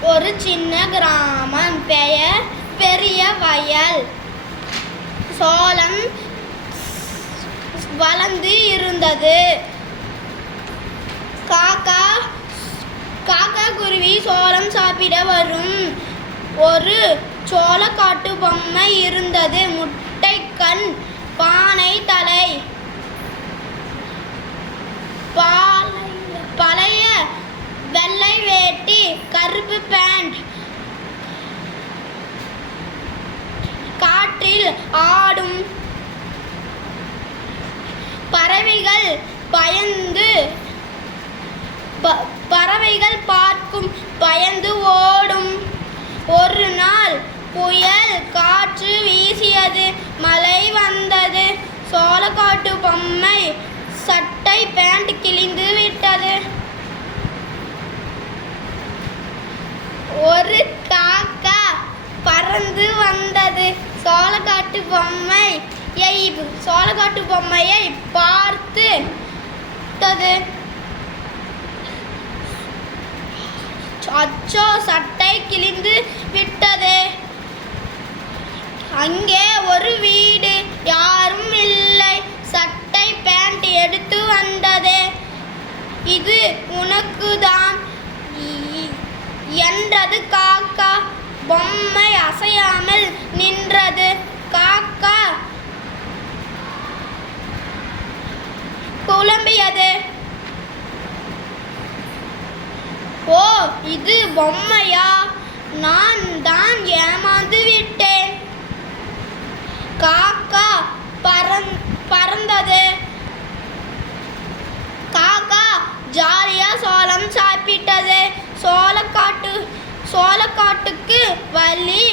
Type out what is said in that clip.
ஒரு சின்ன கிராமம். பெயர் பெரிய வயல். சோளம் வளர்ந்து இருந்தது. காக்கா குருவி சோளம் சாப்பிட வரும். ஒரு சோளக்காட்டு பொம்மை இருந்தது. முட்டை கண், பானை தலை, பழைய வெள்ளை வேட்டி, கருப்பு பேண்ட். காற்றில் ஆடும் பறவைகள் பார்க்கும் பயந்து ஓடும். ஒரு நாள் புயல் காற்று வீசியது. மழை வந்தது. சோளக்காட்டு பொம்மை சட்டை பேண்ட் கிழிந்து விட்டது. ஒரு காக்கா பறந்து வந்தது. சோளக்காட்டு பொம்மையை பார்த்தது. அச்சோ, சட்டை கிழிந்து விட்டது. அங்கே ஒரு வீடு. யாரும் இல்லை. சட்டை பேண்ட் எடுத்து வந்தது. இது உனக்குதான் என்றது காக்கா. பொம்மை அசையாமல் நின்றது. காக்கா குழம்பியது. ஓ, இது பொம்மையா? நான் தான் ஏமாந்து விட்டேன். காக்கா பறந்தது. காக்கா ஜாலியா சோளம் சாப்பிட்டது. சோளக்காட்டுக்கு வழி